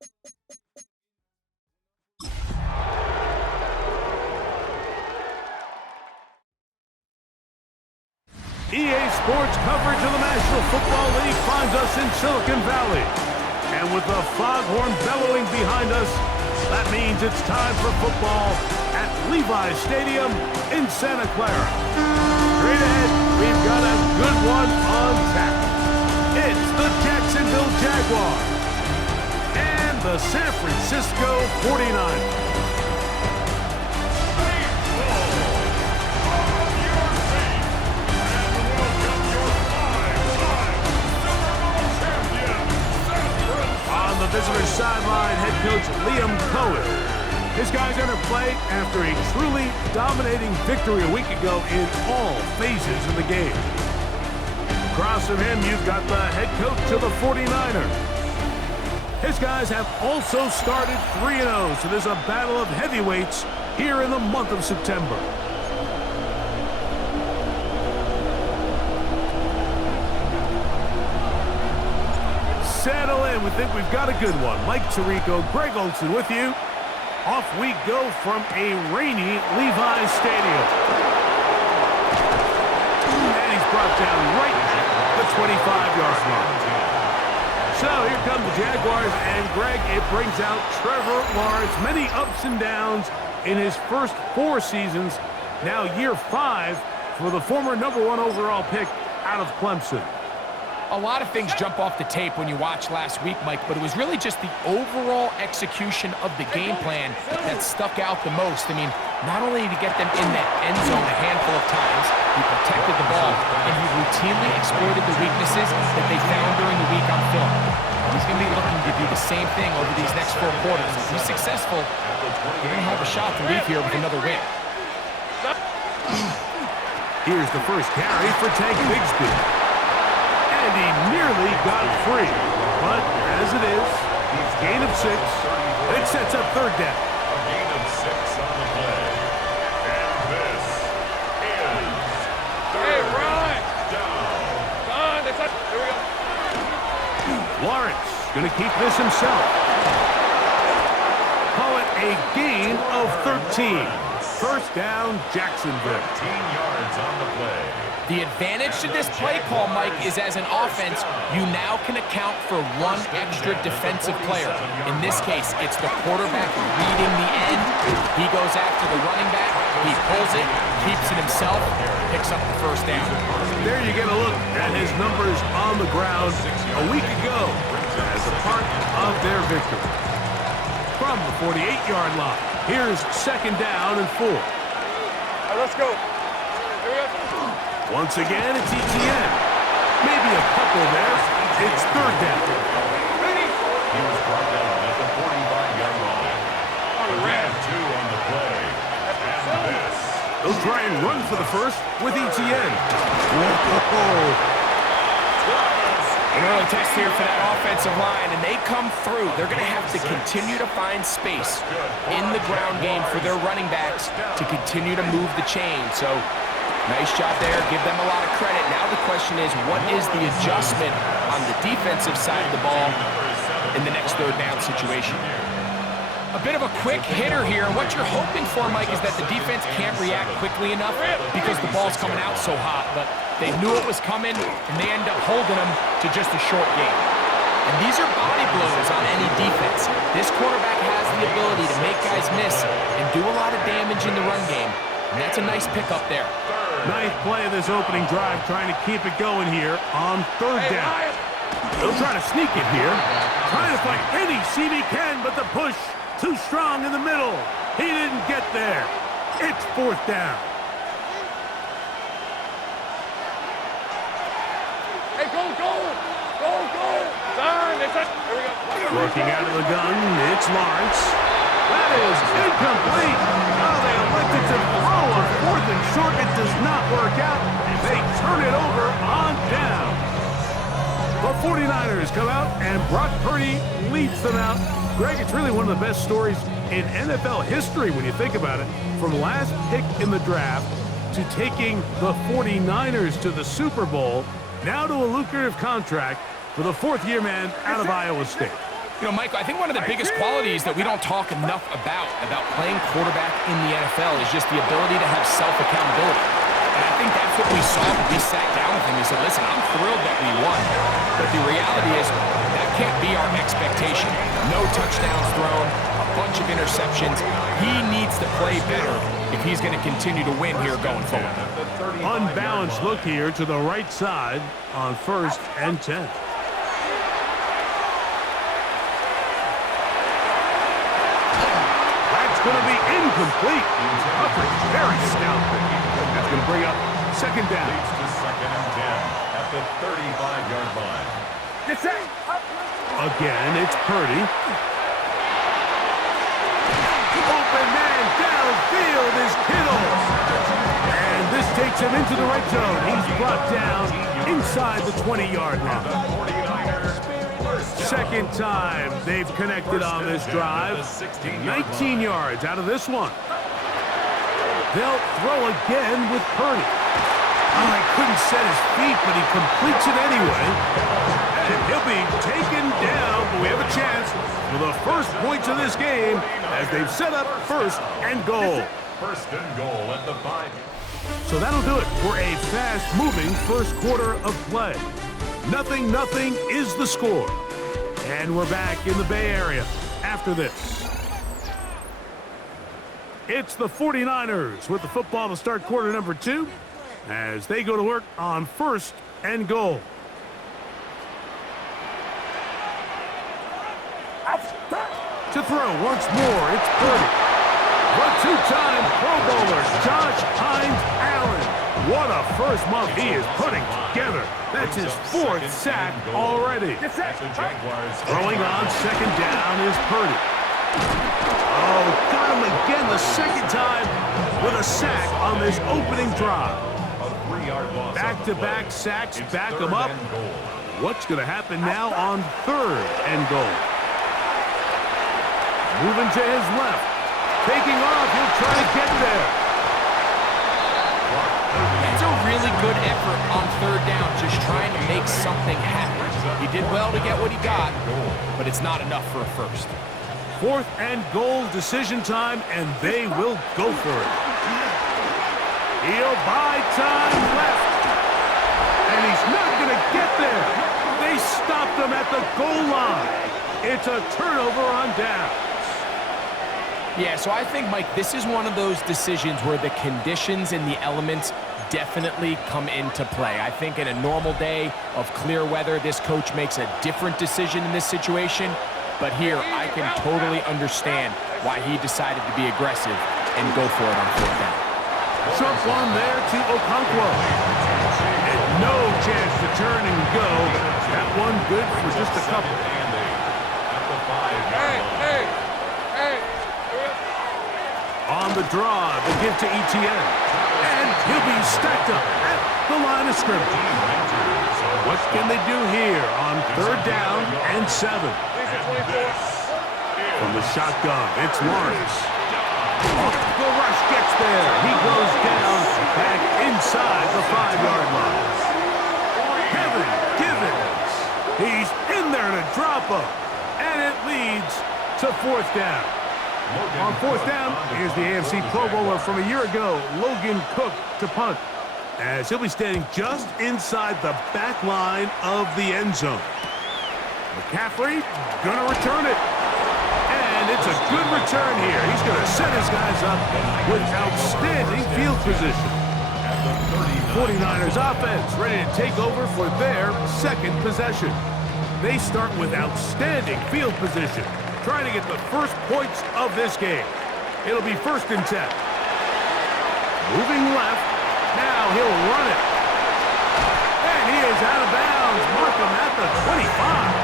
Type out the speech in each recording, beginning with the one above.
EA Sports coverage of the National Football League finds us in Silicon Valley. And with the foghorn bellowing behind us, that means it's time for football at Levi's Stadium in Santa Clara. Straight ahead, we've got a good one on tap. It's the Jacksonville Jaguars and the San Francisco 49ers. On the visitor's sideline, head coach Liam Cohen. His guys enter play after a truly dominating victory a week ago in all phases of the game. Across from him, you've got the head coach of the 49ers. His guys have also started 3-0, so there's a battle of heavyweights here in the month of September. Settle in. We think we've got a good one. Mike Tirico, Greg Olsen with you. Off we go from a rainy Levi's Stadium. And he's brought down right at the 25-yard line. So here come the Jaguars, and Greg, it brings out Trevor Lawrence. Many ups and downs in his first 4 seasons. Now year 5 for the former #1 overall pick out of Clemson. A lot of things jump off the tape when you watch last week, Mike, but it was really just the overall execution of the game plan that stuck out the most. I mean, not only did he get them in that end zone a handful of times, he protected the ball, and he routinely exploited the weaknesses that they found during the week on film. He's going to be looking to do the same thing over these next 4 quarters. If he's successful, you're going to have a shot to leave here with another win. Here's the first carry for Tank Bigsby. And he nearly got free. But as it is, gain of 6. It sets up 3rd down. A gain of 6 on the play. And this is Don, it's up. Here we go. Lawrence going to keep this himself. Call it a gain of 13. First down, Jacksonville. 13 yards on the play. The advantage to this play call, Mike, is as an offense, you now can account for 1 extra defensive player. In this case, it's the quarterback reading the end. He goes after the running back. He pulls it, keeps it himself, picks up the first down. There you get a look at his numbers on the ground a week ago as a part of their victory. From the 48-yard line, here's 2nd down and 4. All right, let's go. Here we go. Once again, it's ETN. Maybe a couple there. It's 3rd down. He was brought down at the 45-yard line. Ran 2 on the play. And this. They'll try and run for the first with ETN. Whoa. An early test here for that offensive line, and they come through. They're going to have to continue to find space in the ground game for their running backs to continue to move the chain. So, nice job there. Give them a lot of credit. Now the question is, what is the adjustment on the defensive side of the ball in the next 3rd down situation? A bit of a quick hitter here. What you're hoping for, Mike, is that the defense can't react quickly enough because the ball's coming out so hot. But they knew it was coming, and they end up holding them to just a short game. And these are body blows on any defense. This quarterback has the ability to make guys miss and do a lot of damage in the run game. And that's a nice pickup there. Nice play of this opening drive, trying to keep it going here on 3rd down. They'll try to sneak it here. Trying to find any seam he can, but the push too strong in the middle. He didn't get there. It's 4th down. Hey, go. Don, it's up. Here we go. Looking out of the gun, it's Lawrence. That is incomplete. Oh, they elected to throw a 4th and short. It does not work out. They turn it over on down. The 49ers come out, and Brock Purdy leads them out. Greg, it's really one of the best stories in NFL history when you think about it. From last pick in the draft to taking the 49ers to the Super Bowl, now to a lucrative contract for the 4th-year man out of Iowa State. You know, Michael, I think one of the biggest qualities that we don't talk enough about playing quarterback in the NFL is just the ability to have self-accountability. And I think that's what we saw when we sat down with him. He said, listen, I'm thrilled that we won, but the reality is that can't be our expectation. No touchdowns thrown, a bunch of interceptions. He needs to play better if he's going to continue to win here going forward. Unbalanced look here to the right side on 1st and 10. Going to be incomplete. Coverage very stout. That's going to bring up 2nd down. Leads to 2nd and 10 at the 35-yard line. Again, it's Purdy. Open man downfield is Kittle. And this takes him into the red zone. He's brought down inside the 20-yard line. 2nd time they've connected on this drive. 19 yards out of this one. They'll throw again with Purdy. Oh, he couldn't set his feet, but he completes it anyway. And he'll be taken down, but we have a chance for the first points of this game as they've set up 1st and goal. 1st and goal at the 5. So that'll do it for a fast-moving first quarter of play. 0-0 is the score. And we're back in the Bay Area after this. It's the 49ers with the football to start quarter number 2 as they go to work on 1st and goal. To throw once more, it's Purdy. The 2-time Pro Bowler, Josh Hines Allen. What a first month he is putting together. That's his 4th sack already. Throwing on 2nd down is Purdy. Oh, got him again the 2nd time with a sack on this opening drive. Back-to-back sacks back him up. What's going to happen now on 3rd and goal? Moving to his left. Taking off, he'll try to get there. It's a really good effort on 3rd down, just trying to make something happen. He did well to get what he got, but it's not enough for a first. 4th and goal decision time, and they will go for it. He'll buy time left, and he's not going to get there. They stopped him at the goal line. It's a turnover on downs. Yeah, so I think, Mike, this is one of those decisions where the conditions and the elements definitely come into play. I think in a normal day of clear weather, this coach makes a different decision in this situation. But here, I can totally understand why he decided to be aggressive and go for it on 4th down. Trump one there to Okonkwo. And no chance to turn and go. That one good for just a couple. On the draw, the give to Etienne. And he'll be stacked up at the line of scrimmage. What can they do here on 3rd down and 7? From the shotgun, it's Lawrence. The rush gets there. He goes down back inside the 5-yard line. Kevin Givens. He's in there to drop him. And it leads to 4th down. On 4th down, here's the AFC Pro Bowler from a year ago, Logan Cook, to punt, as he'll be standing just inside the back line of the end zone. McCaffrey gonna return it. And it's a good return here. He's gonna set his guys up with outstanding field position. 49ers offense ready to take over for their 2nd possession. They start with outstanding field position, trying to get the first points of this game. It'll be 1st and 10. Moving left. Now he'll run it. And he is out of bounds. Mark him at the 25.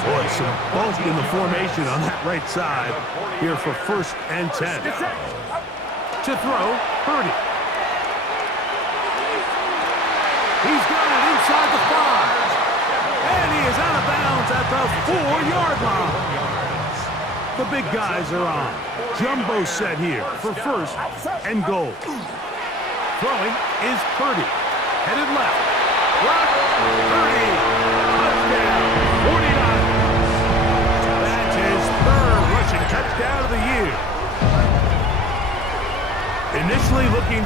Boy, some bulk in the formation on that right side here for 1st and 10. To throw, Purdy. He's got it inside the 5. And he is out of bounds at the 4-yard line. The big guys are on. Jumbo set here for 1st and goal. Throwing is Purdy. Headed left. Block. Purdy. Touchdown. 49.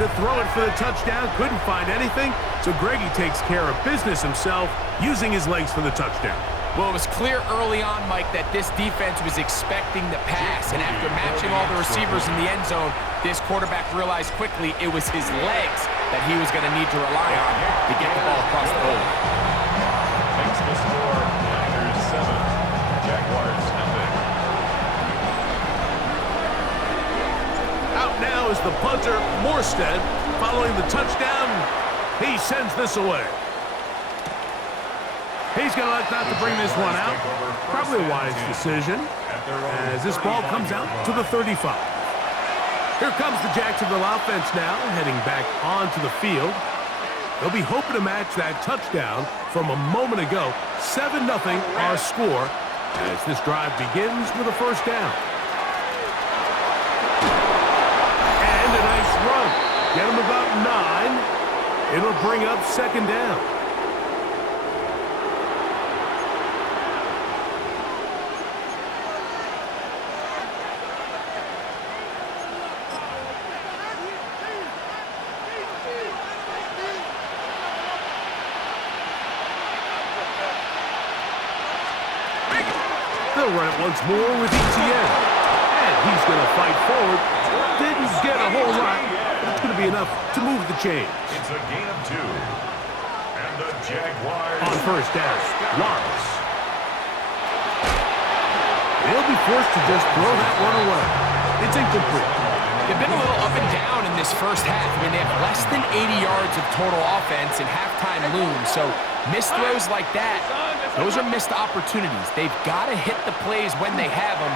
to throw it for the touchdown. Couldn't find anything. So Greggy takes care of business himself, using his legs for the touchdown. Well, it was clear early on, Mike, that this defense was expecting the pass. And after matching all the receivers in the end zone, this quarterback realized quickly it was his legs that he was going to need to rely on to get the ball across the goal. Makes the score Niners 7, Jaguars nothing. Out now is the punter, Morstead. Following the touchdown, he sends this away. He's going to elect not to bring this one out. Probably a wise decision as this ball comes out to the 35. Here comes the Jacksonville offense now, heading back onto the field. They'll be hoping to match that touchdown from a moment ago. 7-0 our score as this drive begins with a first down. And a nice run. Get him about 9. It'll bring up second down. They'll run it once more with ETN. And he's going to fight forward. Didn't get a whole lot, but it's going to be enough to move the chains. It's a gain of 2. And the Jaguars On first down, Lawrence. He'll be forced to just throw that one away. It's incomplete. They've been a little up and down in this first half. I mean, they have less than 80 yards of total offense and halftime looms. So missed throws like that, those are missed opportunities. They've got to hit the plays when they have them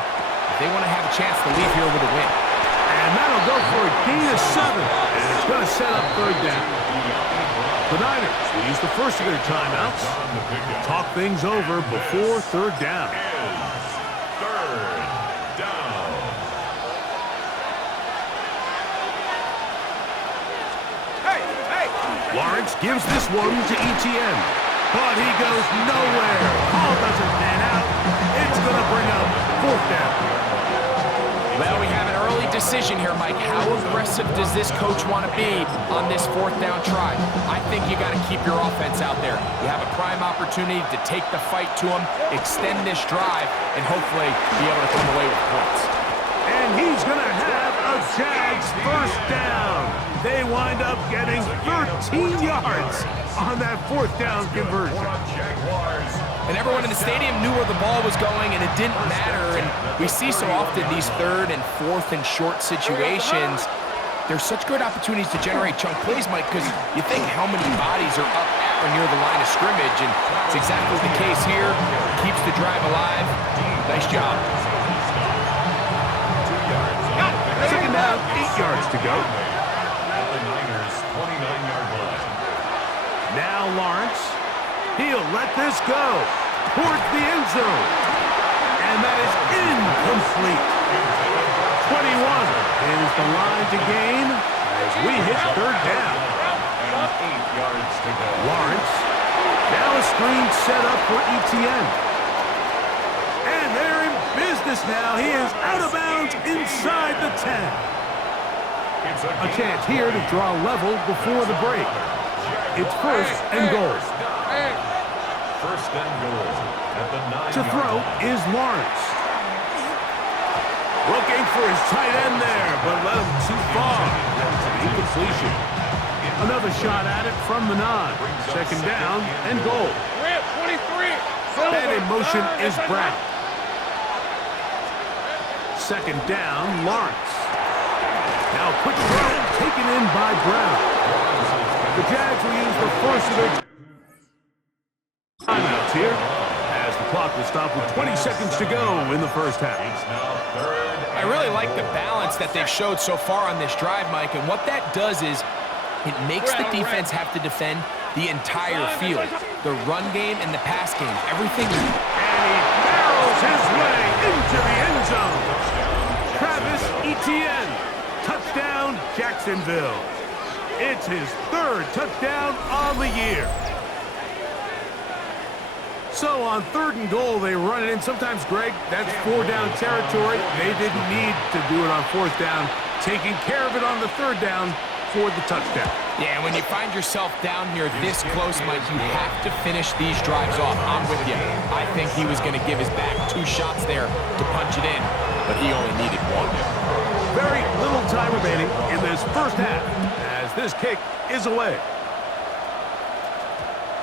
if they want to have a chance to leave here with a win. And that'll go for a gain of 7. And it's going to set up third down. The Niners will use the first of their timeouts. Talk things over before third down. Lawrence gives this one to ETN, but he goes nowhere. Ball doesn't pan out. It's going to bring up fourth down. Well, we have an early decision here, Mike. How aggressive does this coach want to be on this fourth down try? I think you got to keep your offense out there. You have a prime opportunity to take the fight to him, extend this drive, and hopefully be able to come away with points. And he's going to have a Jags first down. They wind up getting 13 yards on that fourth down conversion. And everyone in the stadium knew where the ball was going, and it didn't matter. And we see so often these third and fourth and short situations. There's such good opportunities to generate chunk plays, Mike, because you think how many bodies are up at or near the line of scrimmage, and it's exactly the case here. Keeps the drive alive. Nice job. Second down, 8 yards to go. The Niners 29-yard line. Now Lawrence, he'll let this go towards the end zone. And that is incomplete. 21 is the line to gain as we hit third down. And 8 yards to go. Lawrence, now a screen set up for ETN. And they're in business now. He is out of bounds inside the 10. A chance here to draw level before the break. It's first and goal. First and goal at the 9-yard To throw is Lawrence. Looking for his tight end there, but led him too far. That's an incompletion. Another shot at it from the 9. Second down and goal. 23. And in motion is Brown. Second down, Lawrence. Now quick throw taken in by Brown. The Jags will use the first of their timeouts here as the clock will stop with 20 seconds to go in the first half. I really like the balance that they've showed so far on this drive, Mike, and what that does is it makes the defense have to defend the entire field. The run game and the pass game, everything. And he barrels his way into the end zone. Travis Etienne. Touchdown, Jacksonville. It's his third touchdown on the year. So on third and goal, they run it in. Sometimes, Greg, that's 4-down territory. They didn't need to do it on fourth down. Taking care of it on the third down for the touchdown. Yeah, when you find yourself down here this close, Mike, you have to finish these drives off. I'm with you. I think he was going to give his back 2 shots there to punch it in, but he only needed 1. Very little time remaining in this first half as this kick is away.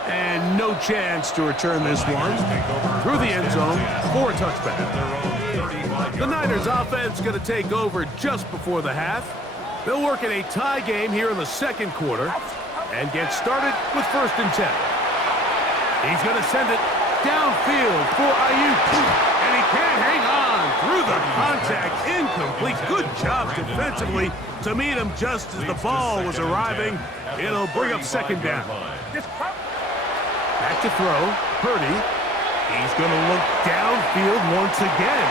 And no chance to return this one through the end zone for a touchback. The Niners offense going to take over just before the half. They'll work in a tie game here in the second quarter and get started with 1st and 10. He's going to send it downfield for Ayuk, and he can't hang on through the contact. Incomplete. Good job defensively to meet him just as the ball was arriving. It'll bring up 2nd down. Back to throw. Purdy. He's going to look downfield once again.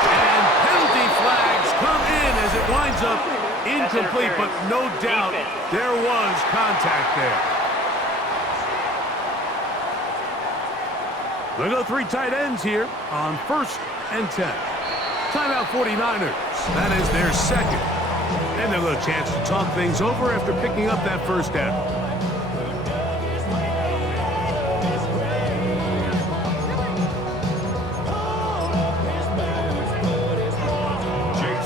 And penalty flags come in as it winds up incomplete, but no doubt there was contact there. They'll go 3 tight ends here on 1st and 10. Timeout 49ers. That is their 2nd. And they'll get a chance to talk things over after picking up that 1st down.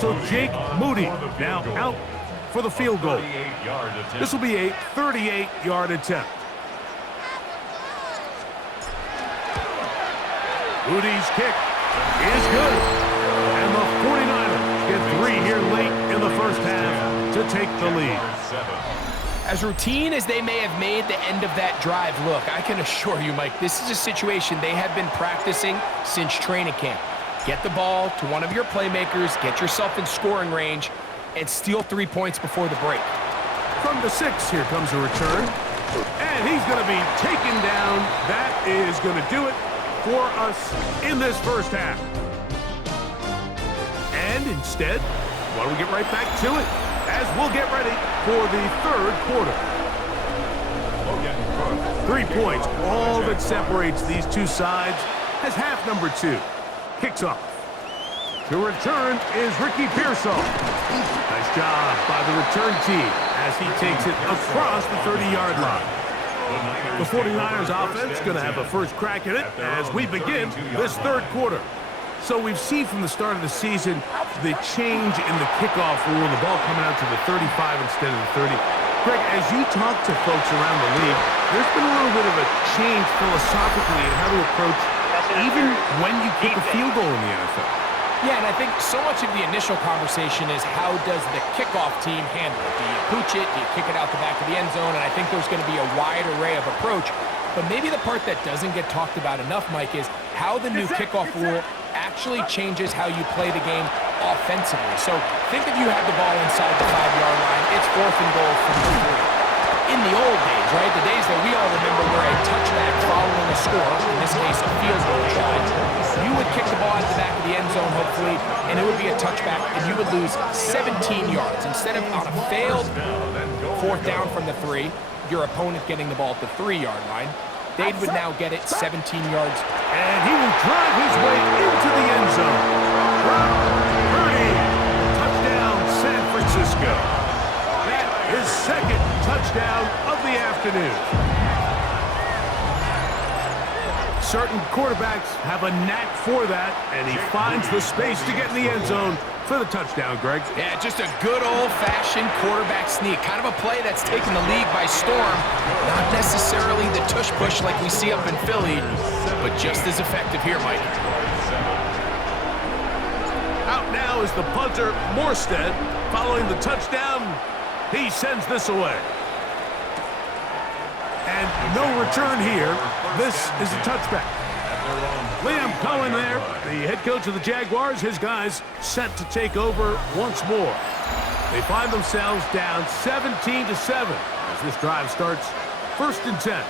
So Jake Moody now out for the field goal. This will be a 38-yard attempt. Moody's kick is good. And the 49ers get 3 here late in the first half to take the lead. As routine as they may have made the end of that drive look, I can assure you, Mike, this is a situation they have been practicing since training camp. Get the ball to one of your playmakers, get yourself in scoring range, and steal 3 points before the break. From the 6, here comes a return. And he's going to be taken down. That is going to do it for us in this first half. And instead, why don't we get right back to it as we'll get ready for the 3rd quarter. 3 points, all that separates these two sides as half number 2 kicks off. To return is Ricky Pearsall. Nice job by the return team as he takes it across the 30-yard line. The 49ers offense going to have a first crack at it as we begin this 3rd quarter. So we've seen from the start of the season the change in the kickoff rule, the ball coming out to the 35 instead of the 30. Greg, as you talk to folks around the league, there's been a little bit of a change philosophically in how to approach even when you kick a field goal in the NFL. Yeah, and I think so much of the initial conversation is how does the kickoff team handle it? Do you pooch it? Do you kick it out the back of the end zone? And I think there's going to be a wide array of approach. But maybe the part that doesn't get talked about enough, Mike, is how the new kickoff rule actually changes how you play the game offensively. So think if you had the ball inside the 5-yard line, it's 4th and goal from the 3. In the old days, right, the days that we all remember were a touchback following a score, in this case a field goal try, you would kick the ball at the back of the end zone, hopefully, and it would be a touchback, and you would lose 17 yards. Instead of on a failed 4th down from the 3, your opponent getting the ball at the 3-yard line, they would now get it 17 yards. And he will drive his way into the end zone. Purdy, touchdown San Francisco. That is 2nd touchdown of the afternoon. Certain quarterbacks have a knack for that, and he finds the space to get in the end zone for the touchdown, Greg. Yeah, just a good old-fashioned quarterback sneak. Kind of a play that's taken the league by storm. Not necessarily the tush-push like we see up in Philly, but just as effective here, Mike. Out now is the punter, Morstead. Following the touchdown, he sends this away. And no return here. This is a touchback. Liam Cohen there, the head coach of the Jaguars. His guys set to take over once more. They find themselves down 17-7 as this drive starts 1st and 10.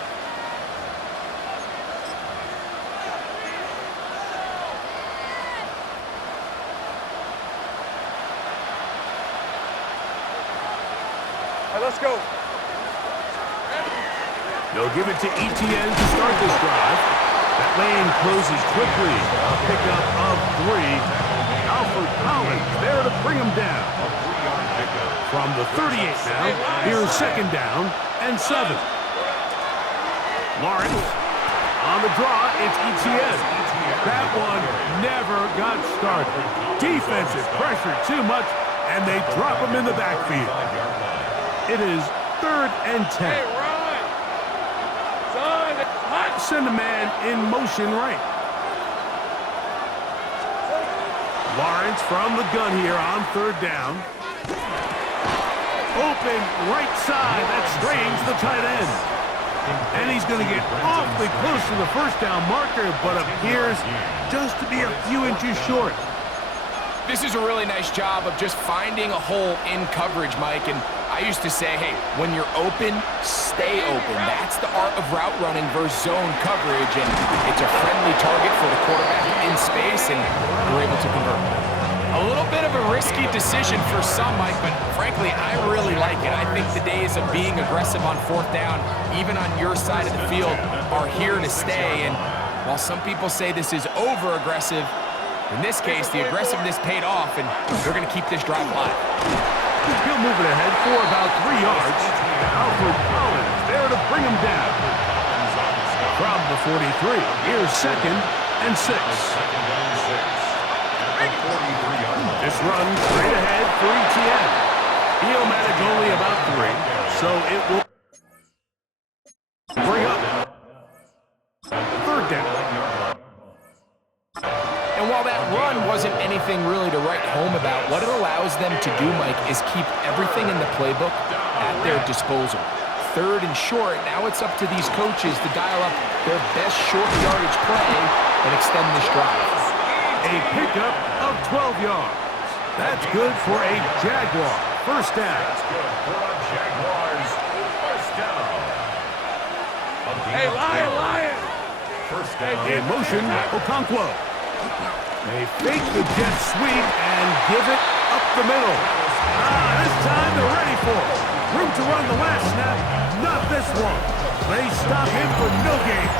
All right, let's go. They'll give it to Etienne to start this drive. That lane closes quickly. A pickup of 3. Alfred Collins there to bring him down. A 3-yard pickup From the 38 now, here's second down and 7. Lawrence on the draw, it's ETN. That one never got started. Defensive pressure too much, and they drop him in the backfield. It is 3rd and 10. Hey, run! Son, it's hot! Send a man in motion right. Lawrence from the gun here on 3rd down. Open right side. That strains the tight end. And he's going to get awfully close to the first down marker, but appears just to be a few inches short. This is a really nice job of just finding a hole in coverage, Mike. And I used to say, hey, when you're open, stay open. That's the art of route running versus zone coverage. And it's a friendly target for the quarterback in space, and we're able to convert. A little bit of a risky decision for some, Mike, but frankly, I really like it. I think the days of being aggressive on 4th down, even on your side of the field, are here to stay. And while some people say this is over-aggressive, in this case, the aggressiveness paid off, and they're going to keep this drive alive. He'll move it ahead for about 3 yards. Alfred Collins there to bring him down. From the 43, here's second and 6. This run straight ahead for ETN. He'll manage only about 3, so it will bring up 3rd down. And while that run wasn't anything really to write home about, what it allows them to do, Mike, is keep everything in the playbook at their disposal. 3rd and short, now it's up to these coaches to dial up their best short yardage play and extend this drive. A pickup of 12 yards. That's good for a Jaguar. First down. That's good for a Jaguars. First down. Hey, Lion! First down. In motion, Okonkwo. They fake the jet sweep and give it up the middle. This time they're ready for it. Room to run the last snap. Not this one. They stop him for no gain.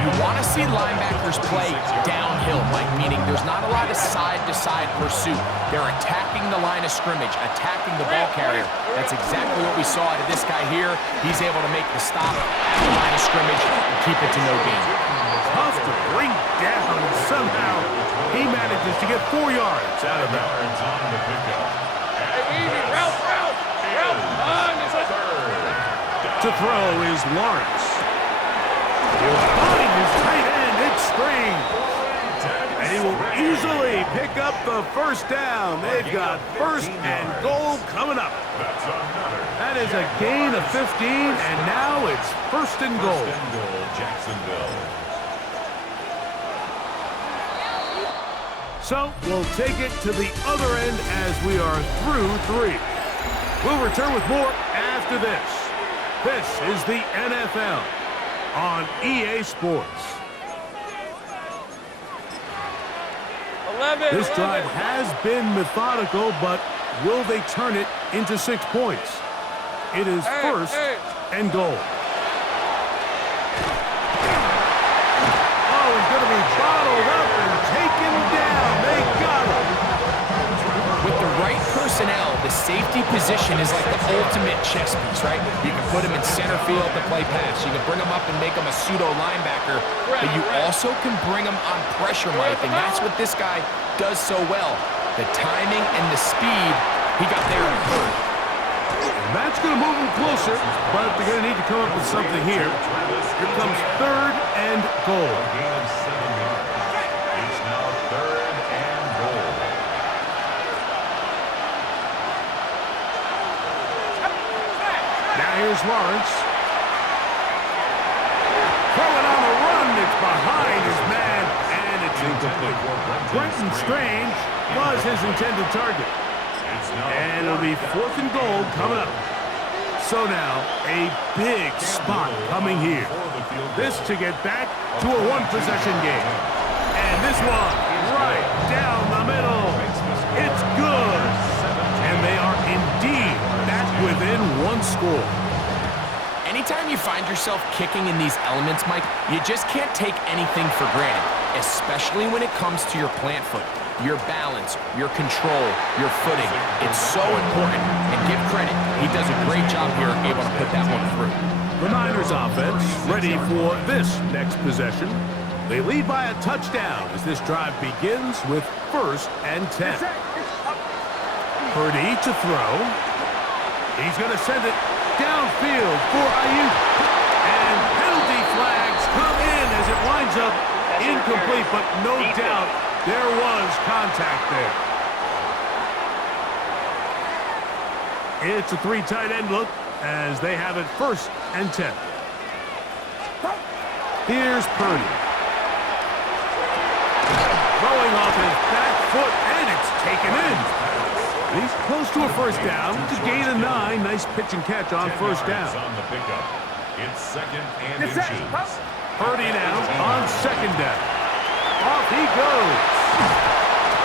You want to see linebackers play downhill, Mike, meaning there's not a lot of side-to-side pursuit. They're attacking the line of scrimmage, attacking the ball carrier. That's exactly what we saw out of this guy here. He's able to make the stop at the line of scrimmage and keep it to no gain. Tough to bring down, and somehow he manages to get 4 yards out of that. Hey, easy, Ralph, on! It's a To throw is Lawrence. He'll find his tight end. It's screen. And he will easily pick up the first down. They've got 1st and goal coming up. That is a gain of 15, and now it's 1st and goal. Jacksonville. So we'll take it to the other end as we are through 3. We'll return with more after this. This is the NFL on EA Sports. 11. This drive has been methodical, but will they turn it into 6 points? It is 1st and goal. Oh, he's going to be bottled up and taken down. They got him. With the right personnel, the safety position is like the ultimate chess piece, right? You can put him in center field to play pass. You can bring him up and make him a pseudo linebacker, but you also can bring him on pressure, Mike, and that's what this guy does so well. The timing and the speed, he got there in a hurry. That's going to move him closer, but they're going to need to come up with something here. Here comes 3rd and goal. Gain of 7 yards. It's now 3rd and goal. Now here's Lawrence. Throwing on the run. It's behind his man, and it's incomplete. Brenton Strange was his intended target. And it'll be 4th and goal coming up. So now, a big spot coming here. This to get back to a 1-possession game. And this one, right down the middle. It's good. And they are indeed back within 1 score. Anytime you find yourself kicking in these elements, Mike, you just can't take anything for granted, especially when it comes to your plant foot. your balance, your control, your footing. It's so important, and give credit. He does a great job here able to put that one through. The Niners offense ready for this next possession. They lead by a touchdown as this drive begins with 1st and 10. Purdy to throw. He's going to send it downfield for Ayuk. And penalty flags come in as it winds up incomplete, but no doubt there was contact there. It's a 3 tight end look as they have it 1st and 10. Here's Purdy. Throwing off his back foot, and it's taken in. He's close to a 1st down to gain a 9. Nice pitch and catch on 1st down. On the pickup. It's 2nd and inches. Purdy now on 2nd down. Off he goes.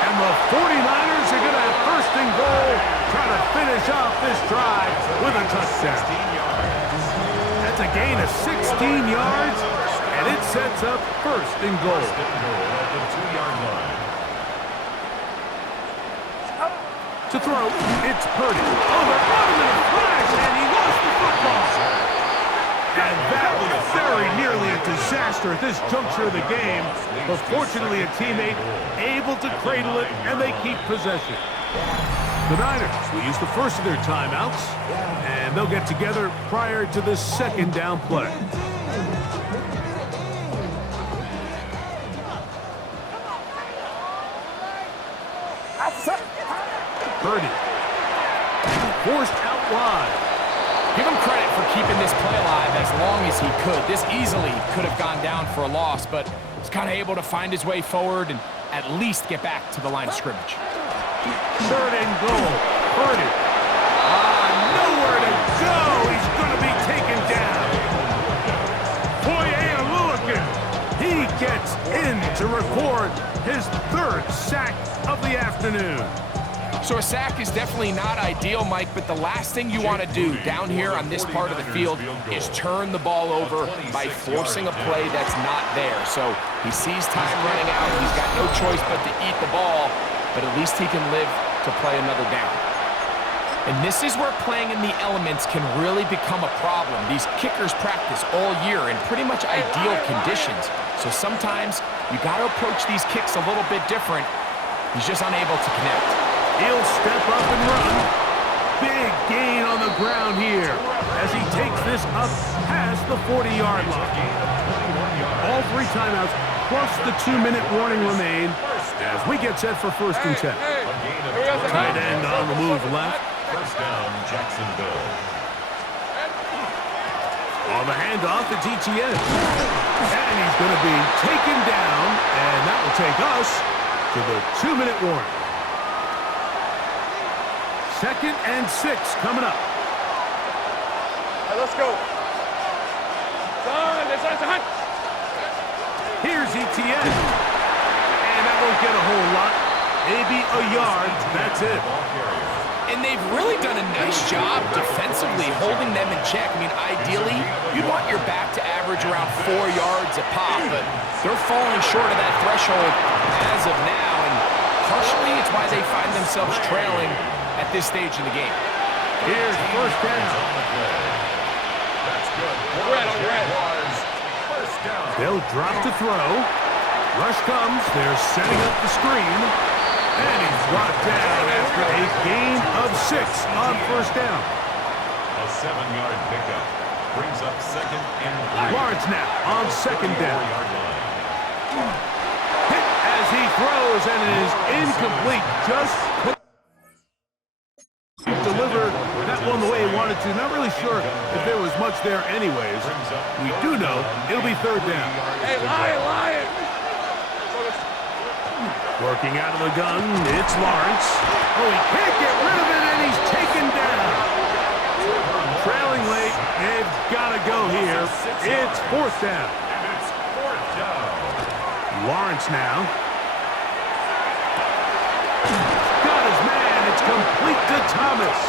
And the 49ers are going to have 1st and goal, trying to finish off this drive with a touchdown. That's a gain of 16 yards, and it sets up 1st and goal. At the 2-yard line. To throw, it's Purdy. Oh, they're on him in a flash, and he lost the football. And that was very nearly a disaster at this juncture of the game. But fortunately, a teammate able to cradle it, and they keep possession. The Niners will use the first of their timeouts, and they'll get together prior to the 2nd down play. Purdy. Forced out wide. Give him credit for keeping this play alive as long as he could. This easily could have gone down for a loss, but he's kind of able to find his way forward and at least get back to the line of scrimmage. 3rd and goal. Purdy. Nowhere to go. He's going to be taken down. Foye-Oluokun. He gets in to record his 3rd sack of the afternoon. So a sack is definitely not ideal, Mike, but the last thing you want to do down here on this part of the field is turn the ball over by forcing a play that's not there. So he sees time running out. He's got no choice but to eat the ball, but at least he can live to play another down. And this is where playing in the elements can really become a problem. These kickers practice all year in pretty much ideal conditions. So sometimes you got to approach these kicks a little bit different. He's just unable to connect. He'll step up and run. Big gain on the ground here as he takes this up past the 40-yard line. All 3 timeouts plus the 2-minute warning remain as we get set for 1st and 10. Tight end on the move left. 1st down, Jacksonville. On the handoff, it's ETN. And he's going to be taken down, and that will take us to the 2-minute warning. 2nd and 6 coming up. Hey, let's go. Here's ETN. And that won't get a whole lot. Maybe a yard. That's it. And they've really done a nice job defensively holding them in check. I mean, ideally, you'd want your back to average around 4 yards a pop, but they're falling short of that threshold as of now, and partially it's why they find themselves trailing at this stage in the game. Here's 1st down. That's good. First down. They'll drop to throw. Rush comes. They're setting up the screen. And he's brought down after a gain of 6 on 1st down. A 7-yard pickup. Brings up 2nd and 3. Lawrence now on 2nd down. Hit as he throws, and it is incomplete. Just delivered that one the way he wanted to. Not really sure if there was much there anyways. We do know it'll be 3rd down. Hey, Lion! Working out of the gun, it's Lawrence. Oh, he can't get rid of it, and he's taken down. Trailing late, they've got to go here. It's 4th down. Lawrence now. Got his man. It's complete to Thomas.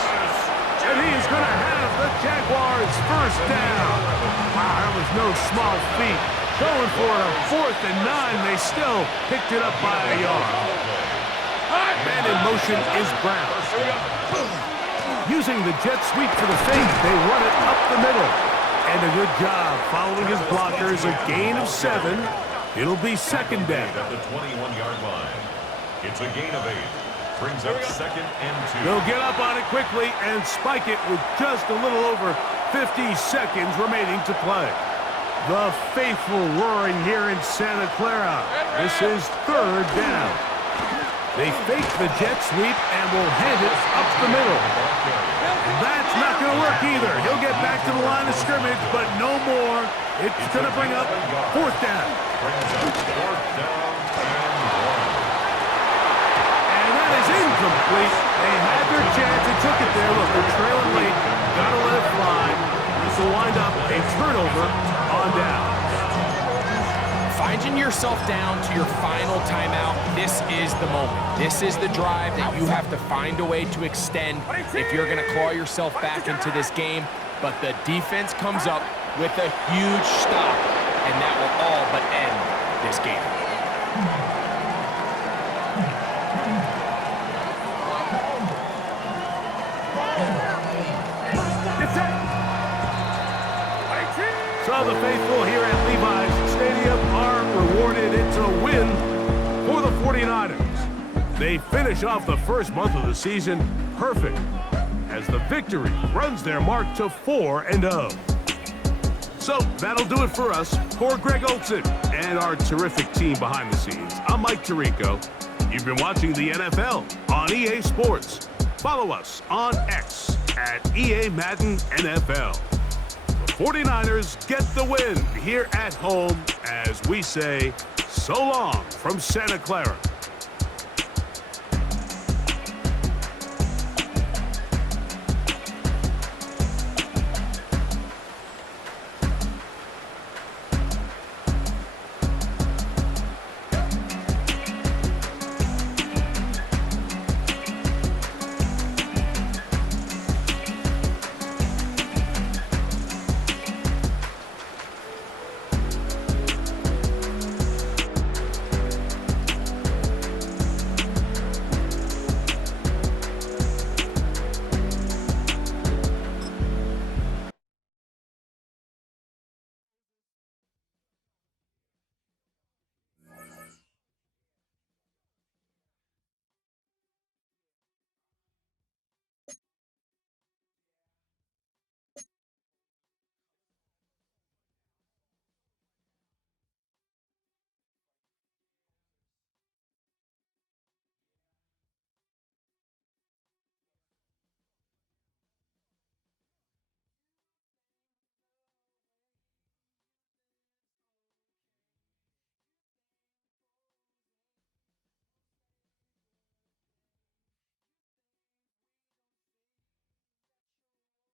And he is going to have the Jaguars' 1st down. Wow, that was no small feat. Going for it on 4th and 9. They still picked it up by a yard. Man in motion is Brown. Using the jet sweep for the fake, they run it up the middle. And a good job following his blockers, a gain of 7. It'll be second down. At the 21-yard line. It's a gain of 8. Brings up second and 2. They'll get up on it quickly and spike it with just a little over 50 seconds remaining to play. The faithful roaring here in Santa Clara. This is third down. They fake the jet sweep and will hand it up the middle. That's not going to work either. He'll get back to the line of scrimmage, but no more. It's going to bring up fourth down. Brings up fourth down And that is incomplete. They had their chance. They took it there. Look, they're trailing late. Got to let it fly. This will wind up a turnover on down. Finding yourself down to your final timeout, this is the moment. This is the drive that you have to find a way to extend if you're going to claw yourself back into this game. But the defense comes up with a huge stop, and that will all but end this game. So the faithful here at Levi's Stadium are rewarded. It's a win for the 49ers. They finish off the first month of the season perfect as the victory runs their mark to 4-0. So that'll do it for us. For Greg Olson and our terrific team behind the scenes, I'm Mike Tirico. You've been watching the NFL on EA Sports. Follow us on X at EA Madden NFL. 49ers get the win here at home as we say so long from Santa Clara.